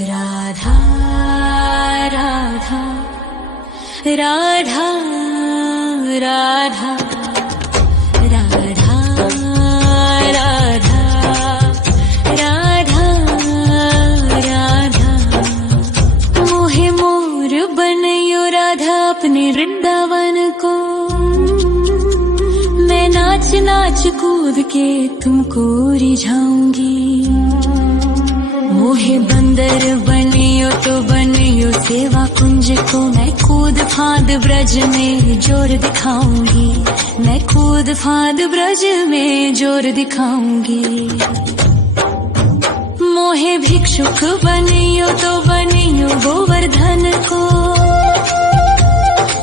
राधा राधा राधा राधा राधा राधा राधा राधा मोहे मोर बनयो राधा अपने वृंदावन को। मैं नाच नाच कूद के तुमको रिझाऊंगी। मोहे बंदर बनियो तो बनियो सेवा कुंज को। मैं कूद फांद ब्रज में जोर दिखाऊंगी। मैं कूद फांद ब्रज में जोर दिखाऊंगी। मोहे भिक्षुक बनियो तो बनियो गोवर्धन को।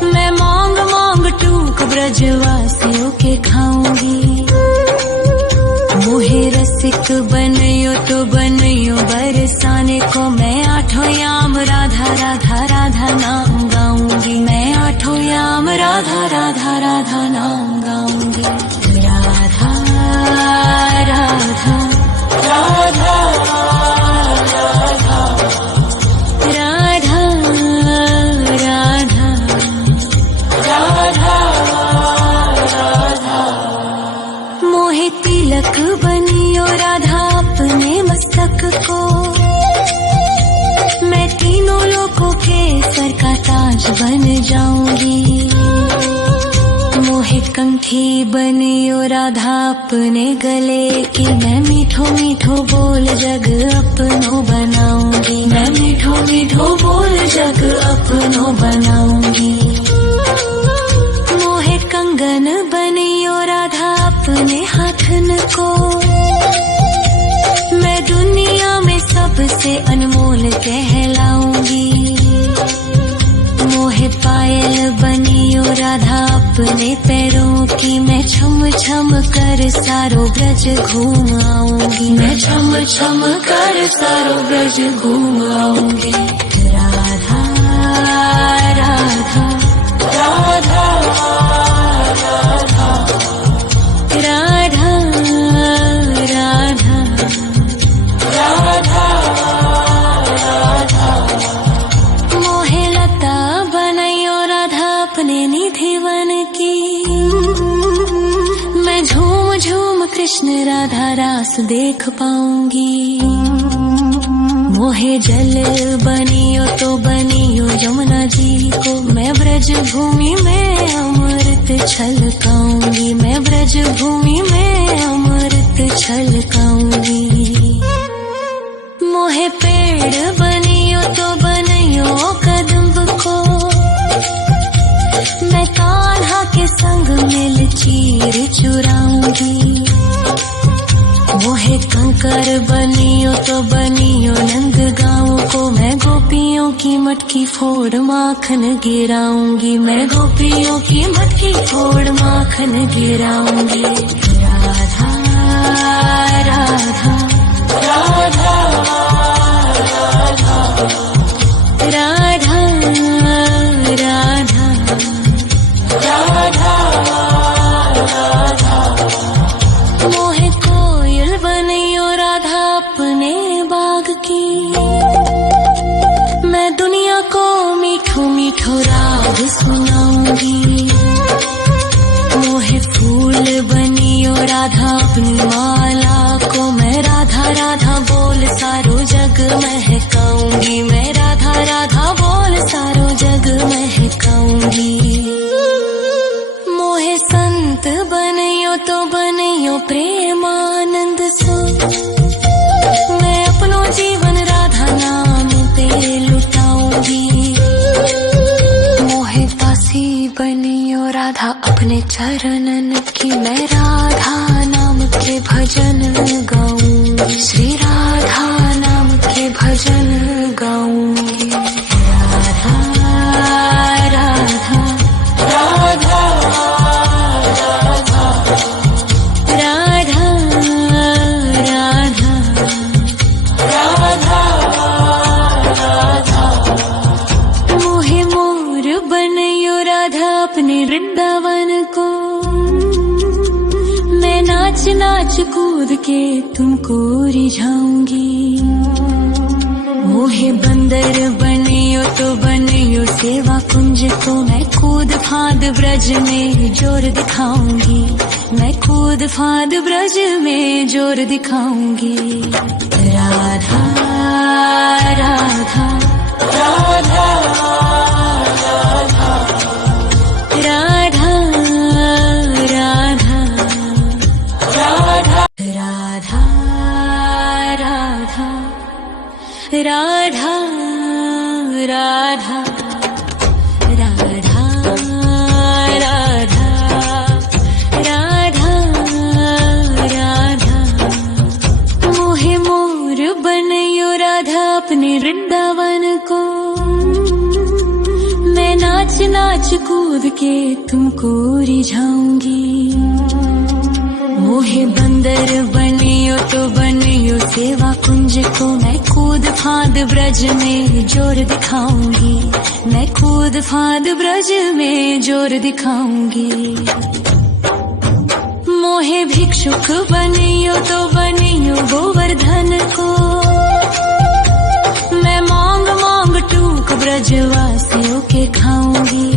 मैं मांग मांग टूक ब्रजवासियों के खाऊंगी। मोहे रसिक बनियो तो बनियो बरसाने को। मैं आठों याम राधा राधा राधा नाम गाऊंगी। मैं आठों याम राधा राधा राधा नाम गाऊंगी। राधा राधा राधा राधा राधा राधा राधा मोहे तिलक बनियो राधा अपने मस्तक को। मैं तीनों लोगों के सर का ताज बन जाऊंगी। मोहे कंठी बनियो राधा अपने गले की। मैं मीठो मीठो बोल जग अपनो बनाऊंगी। मैं मीठो मीठो बोल जग अपनो बनाऊंगी। मोहे कंगन बनियो राधा अपने हाथन को। मैं दुनिया में सबसे अनमोल कहलाऊंगी। मोहे पायल बनियो राधा अपने पैरों की। मैं छम छम कर सारो ब्रज घूम आऊंगी। मैं छम छम कर सारो ब्रज घूम आऊंगी। राधा राधा राधा राधा राधा राधा राधा राधा मोहे लता बनयो राधा अपने निधिवन की। मैं झूम झूम कृष्ण राधा रास देख पाऊंगी। मोहे जल बनियो तो बनियो यमुना जी को। मैं ब्रज भूमि में अमृत छलकाऊंगी। मैं ब्रज भूमि में अमृत छलकाऊंगी। मोहे पेड़ बनियो तो बनियो कदम्ब को। मैं कान्हा के संग मिल चीर चुराऊंगी। मोहे कंकर बनियो तो बनियो नंद गाँव को। मैं गोपियों की मटकी फोड़ माखन गिराऊंगी। मैं गोपियों की मटकी फोड़ माखन गिराऊंगी। राधा राधा राधा राधा राधा राधा राधा मोहे कोयल बनियो राधा अपने बाग की। मैं दुनिया को मीठो मीठो राग सुनाऊंगी। मोहे फूल बनियो राधा अपनी माला को। मैं राधा राधा बोल सारो जग महकाऊंगी। मैं राधा राधा बोल सारो जग महकाऊंगी। मोहे संत बनियो तो बनियो प्रेमानंद सो। मैं अपनो जीवन राधा नाम पे लुटाऊंगी। मोहे दासी बनियो राधा अपने चरणन की। मैं राधा नाम के भजन गाऊंगी। श्री राधा नाम के भजन गाऊंगी। राधा राधा राधा राधा राधा राधा राधा मोहे मोर बनयो राधा अपने वृंदावन को। मैं नाच नाच कूद के तुमको रिझाऊंगी। मोहे मोहे बंदर बनियो तो बनियो सेवा कुंज को मैं कूद फांद ब्रज में जोर दिखाऊंगी, मैं कूद फांद ब्रज में जोर दिखाऊंगी। राधा राधा राधा राधा राधा राधा राधा राधा राधा राधा राधा राधा राधा राधा मोहे मोर बनयो राधा अपने वृंदावन को, मैं नाच नाच कूद के तुमको रिझाऊंगी। मोहे बंदर बनियो तो बनियो सेवा कुंज को मैं कूद फांद ब्रज में जोर दिखाऊंगी, मैं कूद फांद ब्रज में जोर दिखाऊंगी। मोहे भिक्षुक बनियो तो बनियो गोवर्धन को, मैं मांग मांग टूक ब्रजवासियों के खाऊंगी।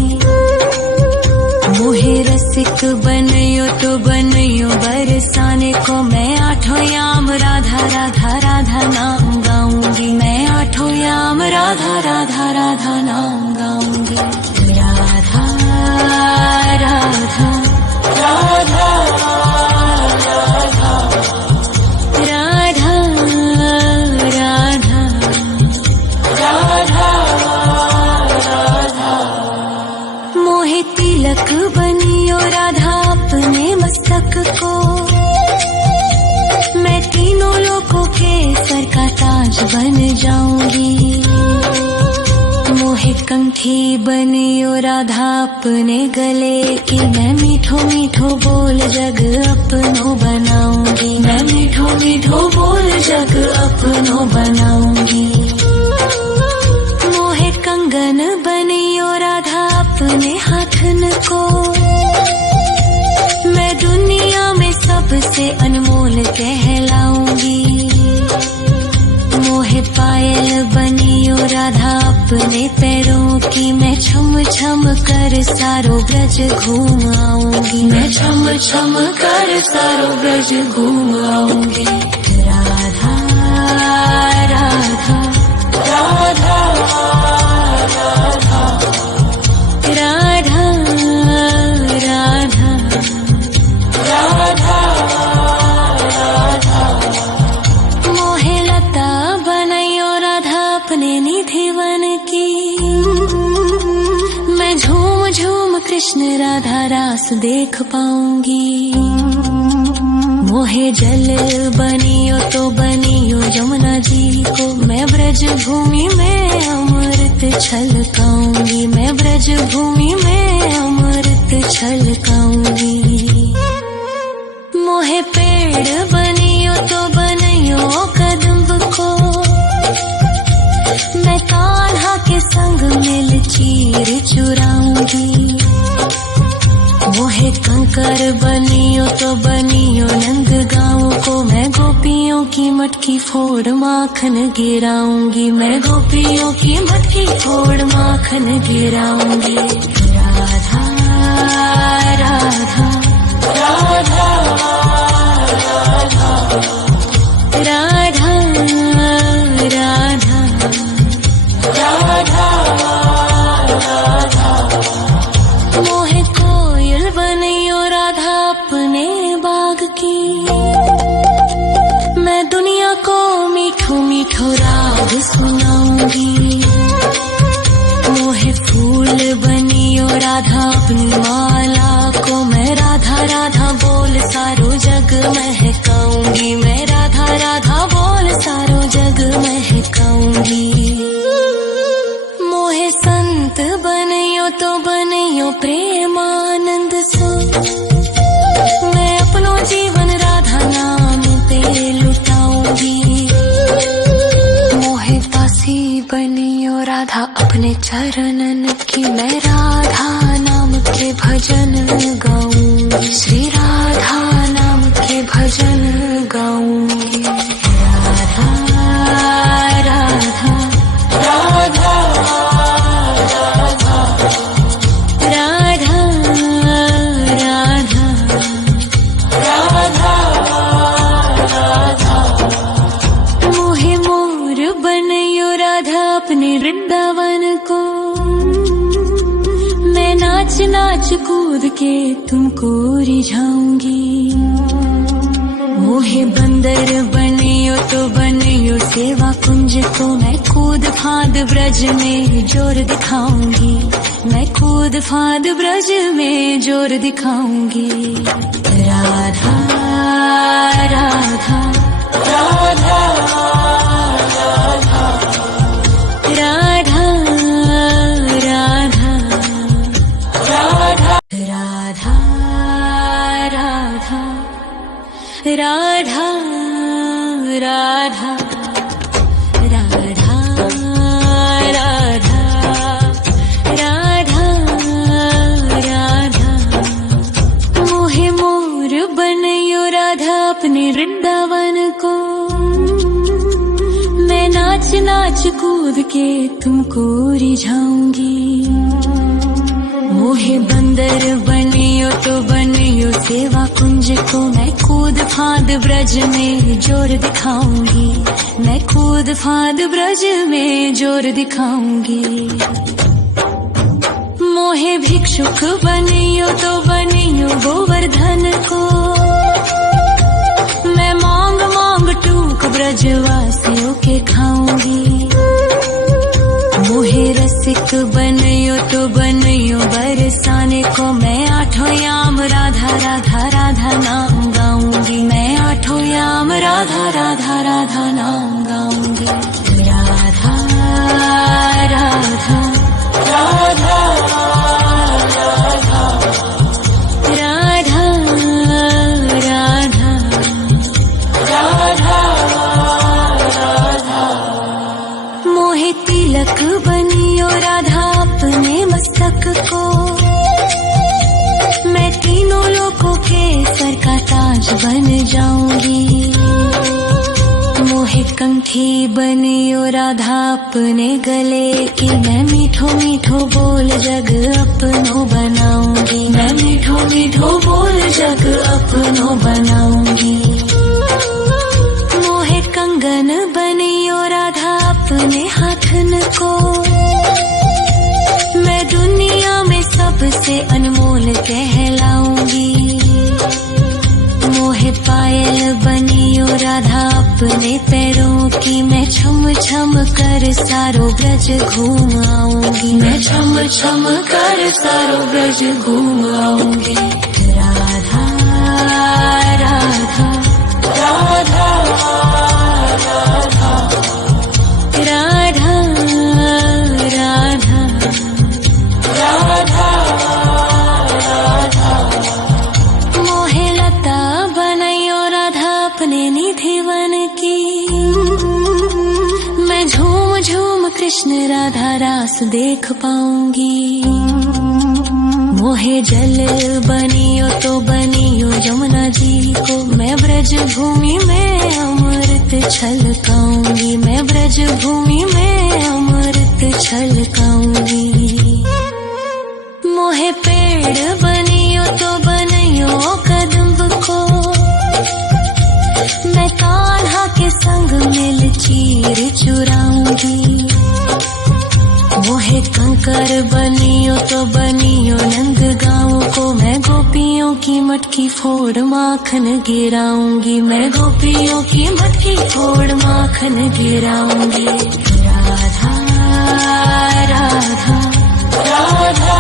मोहे रसिक बनियो तो बनियो बरसाने को, मैं आठों याम राधा राधा राधा नाम गाऊंगी, मैं आठों याम राधा राधा राधा नाम गाऊंगी। राधा राधा राधा राधा राधा राधा राधा मोहे तिलक बनियो राधा अपने मस्तक को, मैं तीनों लोगों के सर का ताज बन जाऊंगी। मोहे कंठी बनियो राधा अपने गले की, मैं मीठो मीठो बोल जग अपनो बनाऊंगी, मैं मीठो मीठो बोल जग अपनो बनाऊंगी। मोहे कंगन बनियो राधा अपने हाथन को, मैं दुनिया में सबसे अनमोल कहलाऊंगी। मोहे पायल बनियो राधा अपने पैरों की, मैं छम छम कर सारो ब्रज घूम आऊंगी, मैं छम छम कर सारो ब्रज घूम आऊंगी। राधा राधा राधा राधा राधा राधा राधा मोहे लता बनयो राधा अपने निधि वन की, मैं झूम झूम कृष्ण राधा रास देख पाऊंगी। मोहे जल बनियो तो बनियो यमुना जी को, मैं ब्रज भूमि में अमृत छलकाऊंगी, मैं ब्रज भूमि में अमृत छलकाऊंगी। मोहे पेड़ बनियो तो बनियो कदम्ब को, मैं कान्हा के संग मिल चीर चुराऊंगी। मोहे कंकर बनियो तो बनियो नंद गाँव को, मैं गोपियों की मटकी फोड़ माखन गिराऊंगी, मैं गोपियों की मटकी फोड़ माखन गिराऊंगी। राधा राधा राधा राधा राधा राधा राधा मोहे कोयल बनियो राधा अपने बाग की, मैं दुनिया को मीठो मीठो राग सुनाऊंगी। मोहे फूल बनियो राधा अपनी माला को, मैं राधा राधा बोल सारो जग महकाऊंगी, मैं राधा राधा बोल सारो जग महकाऊंगी। मोहे संत बनियो तो बनियो प्रेमानंद सो, मैं अपनो जीवन राधा नाम पे लुटाऊंगी। मोहे दासी बनियो राधा अपने चरणन की, मैं राधा नाम के भजन गाऊंगी, श्री राधा नाम के भजन गाऊंगी। राधा राधा राधा अपने वृंदावन को। मैं नाच नाच कूद के तुमको रिझाऊंगी। मोहे बंदर बनियो तो बनियो सेवा कुंज को। मैं कूद फांद ब्रज में जोर दिखाऊंगी। मैं कूद फांद ब्रज में जोर दिखाऊंगी। राधा राधा राधा राधा राधा राधा राधा राधा राधा राधा राधा राधा राधा राधा। मोहे मोर बनयो राधा अपने वृंदावन को। मैं नाच नाच कूद के तुमको रिझाऊंगी। मोहे बंदर बनियो तो बनियो सेवा कुंज को। मैं कूद फांद ब्रज में जोर दिखाऊंगी। मैं कूद फांद ब्रज में जोर दिखाऊंगी। मोहे भिक्षुक बनियो तो बनियो गोवर्धन को। मैं मांग मांग टूक ब्रजवासियों के खाऊंगी। मोहे रसिक बनयो तो बनयो बरसाने को। मैं आठों याम राधा राधा राधा नाम गाऊंगी। मैं आठों याम राधा राधा राधा नाम गाऊंगी। राधा राधा राधा राधा राधा राधा राधा। मोहे तिलक बनियो राधा अपने मस्तक को। मैं तीनों लोगों के सर का ताज बन जाऊंगी। मोहे कंठी बनियो राधा अपने गले की। मैं मीठो मीठो बोल जग अपनो बनाऊंगी। मैं मीठो मीठो बोल जग अपनो बनाऊंगी। मोहे कंगन बनियो राधा अपने हाथन को। मैं दुनिया में सबसे अनमोल कहलाऊंगी। मोहे पायल बनियो राधा अपने पैरों की। मैं छम छम कर सारो ब्रज घूम आऊंगी। मैं छम छम कर सारो ब्रज घूम आऊंगी। राधा राधा राधा राधा राधा राधा राधा राधा। मोहे लता बनयो राधा अपने निधिवन की। मैं झूम झूम कृष्ण राधा रास देख पाऊंगी। मोहे जल बनियो तो बनियो यमुना जी को। मैं ब्रज भूमि में अमृत छलकाऊंगी। मैं ब्रज भूमि में अमृत छलकाऊंगी। मोहे पेड़ बनियो तो बनियो कदम्ब को। मैं कान्हा के संग मिल चीर चुराऊंगी। मोहे कंकर बनियो तो बनियो नंद गाँव को। मैं गोपियों की मटकी फोड़ माखन गिराऊंगी। मैं गोपियों की मटकी फोड़ माखन गिराऊंगी। राधा राधा राधा राधा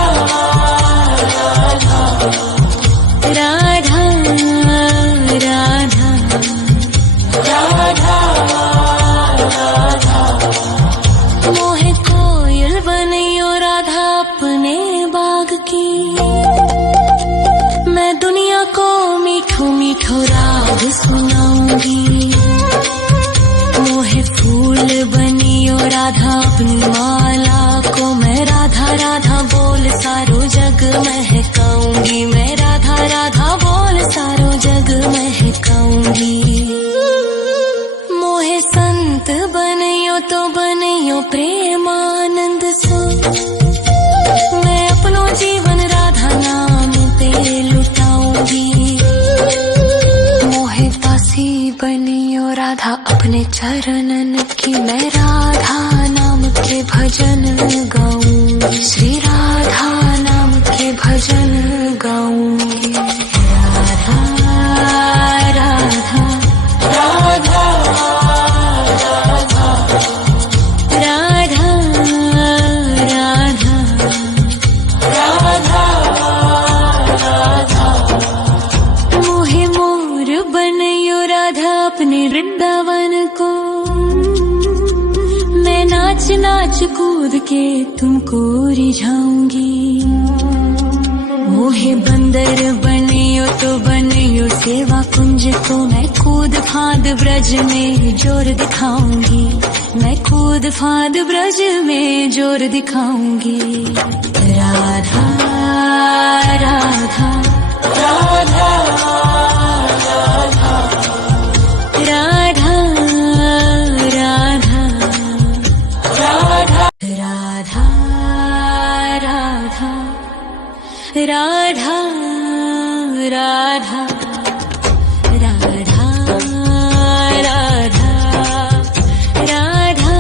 राधा राधा राधा। मोहे कोयल बनियो राधा अपने बाग की। मैं दुनिया को मीठो मीठो राग सुनाऊंगी। मोहे फूल बनियो राधा अपनी माला को। मैं राधा राधा बोल सारो जग महकाऊंगी। मैं राधा राधा बोल सारो जग महकाऊंगी। मोहे संत बनियो तो बनियो प्रेमानंद सो। मैं अपनो जीवन राधा नाम पे लुटाऊंगी। मोहे दासी बनियो राधा अपने चरणन की। मैं राधा नाम नाच कूद के तुमको रिझाऊंगी। मोहे बंदर बनियो तो बनियो सेवा कुंज को, मैं कूद फांद ब्रज में जोर दिखाऊंगी। मैं कूद फांद ब्रज में जोर दिखाऊंगी। राधा राधा राधा राधा राधा राधा राधा राधा राधा राधा राधा राधा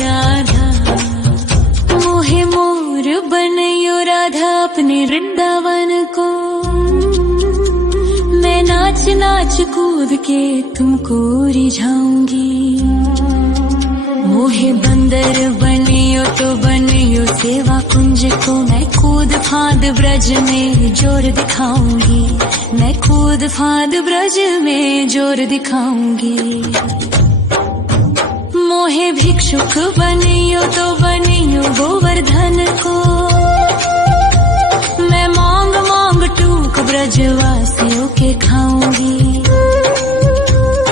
राधा मोहे मोर बनयो राधा अपने वृंदावन को। मैं नाच नाच कूद के तुमको रिझाऊंगी। मोहे बंदर बनियो तो बनियो सेवा कुंज को, मैं कूद फांद ब्रज में जोर दिखाऊंगी। मैं कूद फांद ब्रज में जोर दिखाऊंगी। मोहे भिक्षुक बनियो तो बनियो गोवर्धन को, मैं मांग मांग टूक ब्रजवासियों के खाऊंगी।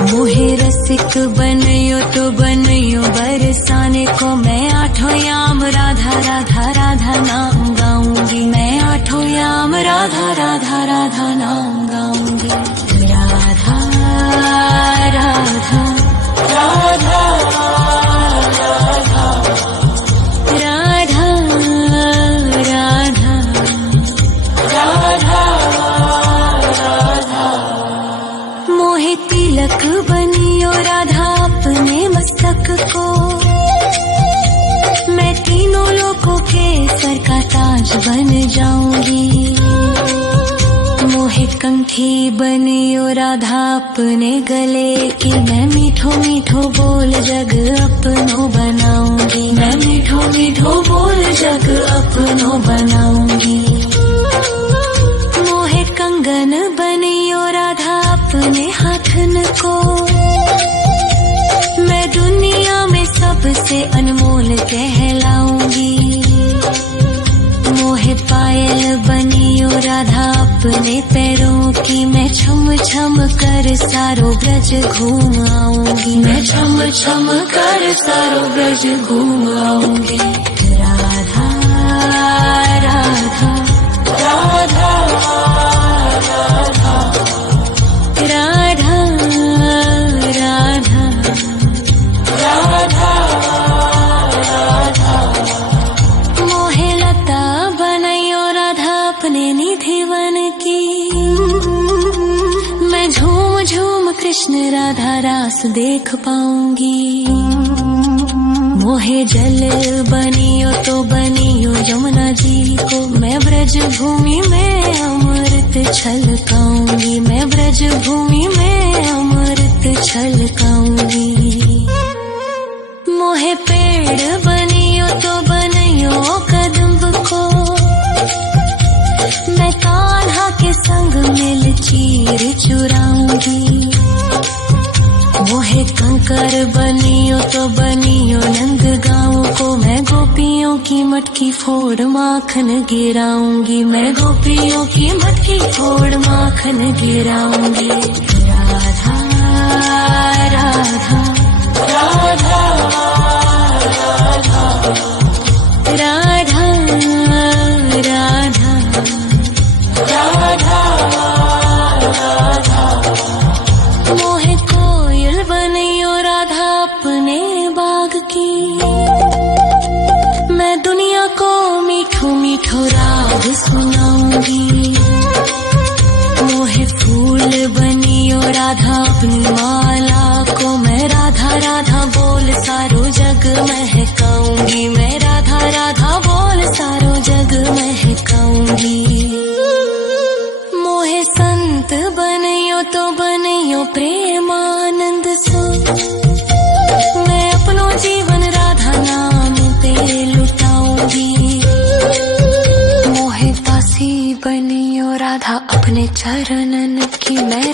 मोहे रसिक बनियो तो बनियो बरसाने को, मैं आठों याम राधा राधा राधा नाम गाऊंगी। मैं आठों याम राधा राधा राधा नाम गाऊंगी। राधा राधा राधा राधा राधा राधा राधा मोहे तिलक बनियो राधा अपने मस्तक को, मैं तीनों लोगों के सर का ताज बन जाऊंगी। मोहे कंठी बनियो राधा अपने गले की, मैं मीठो मीठो बोल जग अपनो बनाऊंगी। मैं मीठो मीठो बोल जग अपनो बनाऊंगी। मोहे कंगन बनियो राधा अपने हाथन को, मैं दुनिया में सबसे अनमोल कहलाऊंगी। मोहे पायल बनियो राधा अपने पैरों की, मैं छम छम कर सारो ब्रज घूम आऊंगी। मैं छम छम कर सारो ब्रज घूम आऊंगी। राधा राधा राधा राधा राधा राधा राधा मोहे लता बनयो राधा अपने निधि वन की, मैं झूम झूम कृष्ण राधा रास देख पाऊंगी। मोहे जल बनियो तो बनियो यमुना जी को, मैं ब्रज भूमि में अमृत छलकाऊंगी। मैं ब्रज भूमि में अमृत छलकाऊंगी। मोहे पेड़ बनियो तो बनियो कदम्ब को, मैं कान्हा के संग मिल चीर चुराऊंगी। मोहे कंकर बनियो तो बनियो नंद गाँव को, मैं गोपियों की मटकी फोड़ माखन गिराऊंगी। मैं गोपियों की मटकी फोड़ माखन गिराऊंगी। राधा राधा राधा राधा राधा राधा राधा मोहे कोयल बनियो राधा अपने बाग की, मैं दुनिया को मीठो मीठो राग सुनाऊंगी। मोहे फूल बनियो राधा अपनी माला को, मैं राधा राधा बोल सारो जग महकाऊंगी। मैं राधा राधा बोल सारो जग महकाऊंगी। मोहे संत बनियो तो बनियो प्रेमानंद सो, मैं अपनो जीवन राधा नाम पे लुटाऊंगी। मोहे दासी बनियो राधा अपने चरणन की, मैं